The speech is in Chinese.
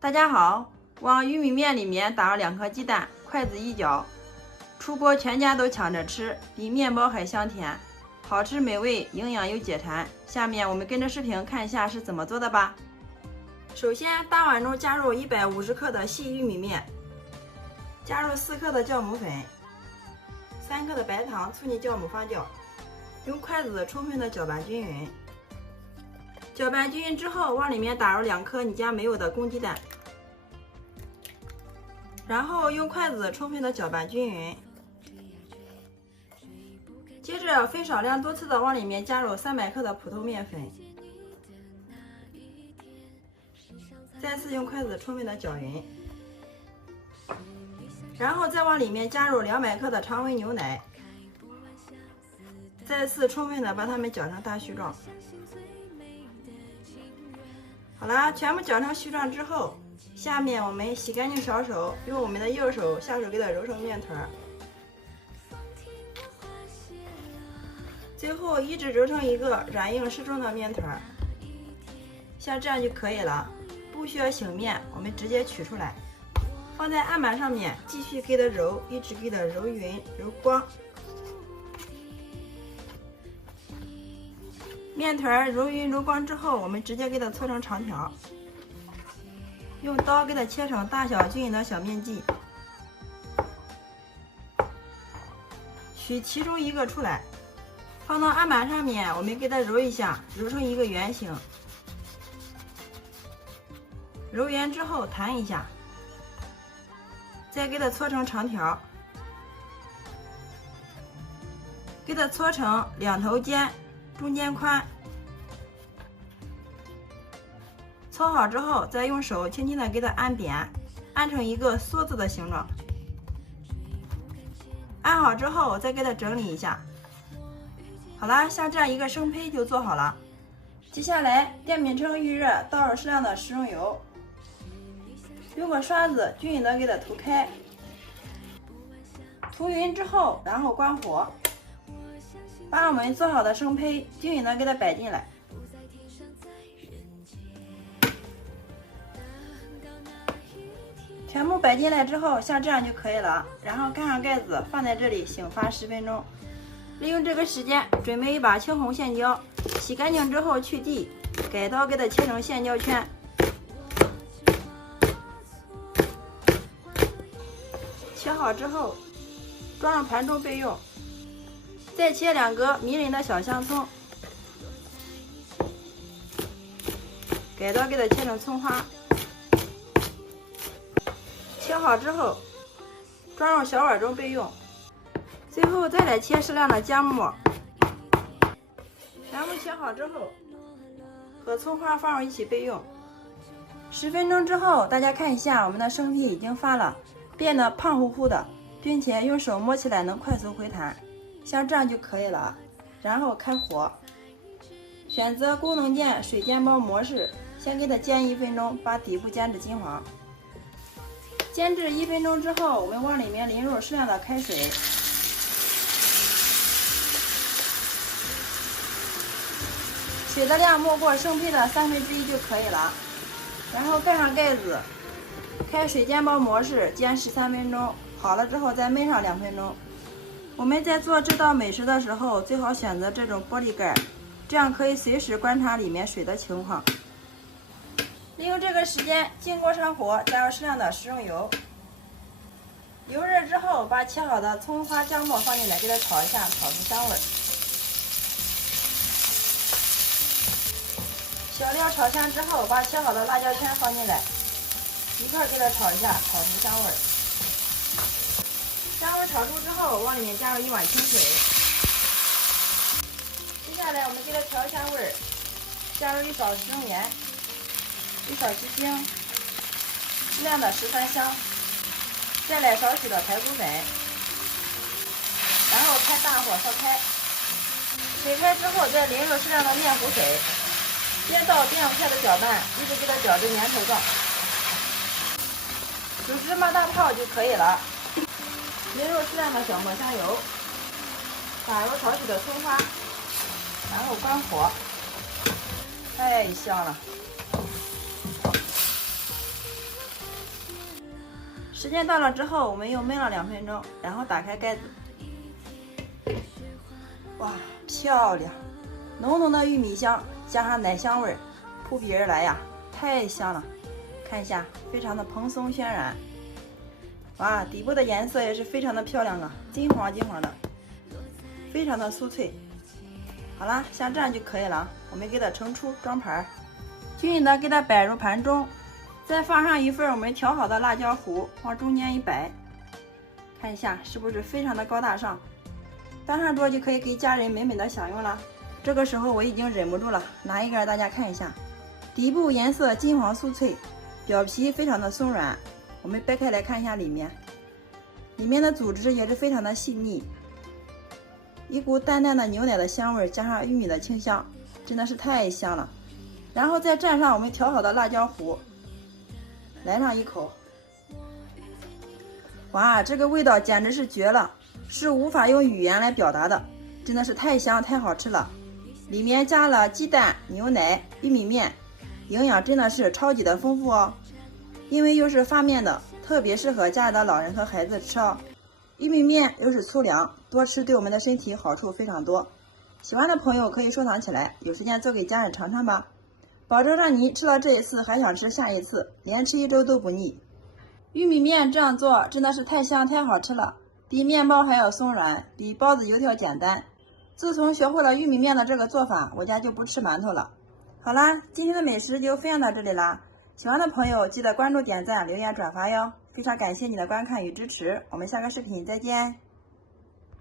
大家好，往玉米面里面打了2颗鸡蛋，筷子一搅，出锅全家都抢着吃，比面包还香甜，好吃美味，营养又解馋。下面我们跟着视频看一下是怎么做的吧。首先，大碗中加入150克的细玉米面，加入4克的酵母粉，3克的白糖促进酵母发酵，用筷子充分的搅拌均匀。搅拌均匀之后，往里面打入2颗你家没有的公鸡蛋，然后用筷子充分的搅拌均匀。接着分少量多次的往里面加入300克的普通面粉，再次用筷子充分的搅匀，然后再往里面加入200克的常温牛奶，再次充分的把它们搅成大絮状。好了，全部搅成絮状之后，下面我们洗干净小手，用我们的右手下手给它揉成面团，最后一直揉成一个软硬适中的面团，像这样就可以了，不需要醒面，我们直接取出来，放在案板上面，继续给它揉，一直给它揉匀揉光。面团揉匀揉光之后，我们直接给它搓成长条，用刀给它切成大小均匀的小面剂，取其中一个出来，放到案板上面，我们给它揉一下，揉成一个圆形，揉圆之后弹一下，再给它搓成长条，给它搓成2头尖中间宽，搓好之后，再用手轻轻的给它按扁，按成一个梭子的形状。按好之后，再给它整理一下。好啦，像这样一个生胚就做好了。接下来，电饼铛预热，倒入适量的食用油，用个刷子均匀的给它涂开，涂匀之后，然后关火。把我们做好的生胚均匀的给它摆进来，全部摆进来之后，像这样就可以了。然后盖上盖子，放在这里醒发10分钟。利用这个时间，准备一把青红线椒，洗干净之后去蒂，改刀给它切成线椒圈。切好之后，装上盘中备用。再切2个迷人的小香葱，改刀给它切成葱花。切好之后，装入小碗中备用。最后再来切适量的姜末，全部切好之后，和葱花放入一起备用。10分钟之后，大家看一下，我们的生坯已经发了，变得胖乎乎的，并且用手摸起来能快速回弹。像这样就可以了，然后开火，选择功能键水煎包模式，先给它煎1分钟，把底部煎至金黄。煎至1分钟之后，我们往里面淋入适量的开水，水的量没过生坯的1/3就可以了。然后盖上盖子，开水煎包模式煎13分钟，好了之后再焖上2分钟。我们在做这道美食的时候，最好选择这种玻璃盖，这样可以随时观察里面水的情况。利用这个时间，进锅上火，加入适量的食用油。油热之后，把切好的葱花、姜末放进来，给它炒一下，炒出香味。小料炒香之后，把切好的辣椒圈放进来，一块给它炒一下，炒出香味。香味炒出之后，往里面加入1碗清水。接下来我们给它调香味，加入1勺食用盐，1勺鸡精，适量的十三香，再来少许的排骨粉，然后开大火烧开。水开之后，再淋入适量的面糊水，边倒边快的搅拌，一直给它搅至粘稠状。煮芝麻大泡就可以了。淋入适量的小磨香油，打入少许的葱花，然后关火，太香了。时间到了之后，我们又焖了2分钟，然后打开盖子。哇，漂亮！浓浓的玉米香加上奶香味儿，扑鼻而来呀，太香了！看一下，非常的蓬松渲染。哇，底部的颜色也是非常的漂亮啊，金黄金黄的，非常的酥脆。好啦，像这样就可以了。我们给它盛出装盘，均匀的给它摆入盘中，再放上一份我们调好的辣椒糊，往中间一摆，看一下是不是非常的高大上？端上桌就可以给家人美美的享用了。这个时候我已经忍不住了，拿一个让大家看一下，底部颜色金黄酥脆，表皮非常的松软。我们掰开来看一下里面的组织也是非常的细腻，一股淡淡的牛奶的香味加上玉米的清香，真的是太香了。然后再蘸上我们调好的辣椒糊，来上一口，哇，这个味道简直是绝了，是无法用语言来表达的，真的是太香太好吃了。里面加了鸡蛋、牛奶、玉米面，营养真的是超级的丰富哦。因为又是发面的，特别适合家里的老人和孩子吃哦。玉米面又是粗粮，多吃对我们的身体好处非常多。喜欢的朋友可以收藏起来，有时间做给家人尝尝吧，保证让你吃了这一次还想吃下一次，连吃1周都不腻。玉米面这样做真的是太香太好吃了，比面包还要松软，比包子油条简单。自从学会了玉米面的这个做法，我家就不吃馒头了。好啦，今天的美食就分享到这里啦。喜欢的朋友记得关注、点赞、留言、转发哟！非常感谢你的观看与支持，我们下个视频再见。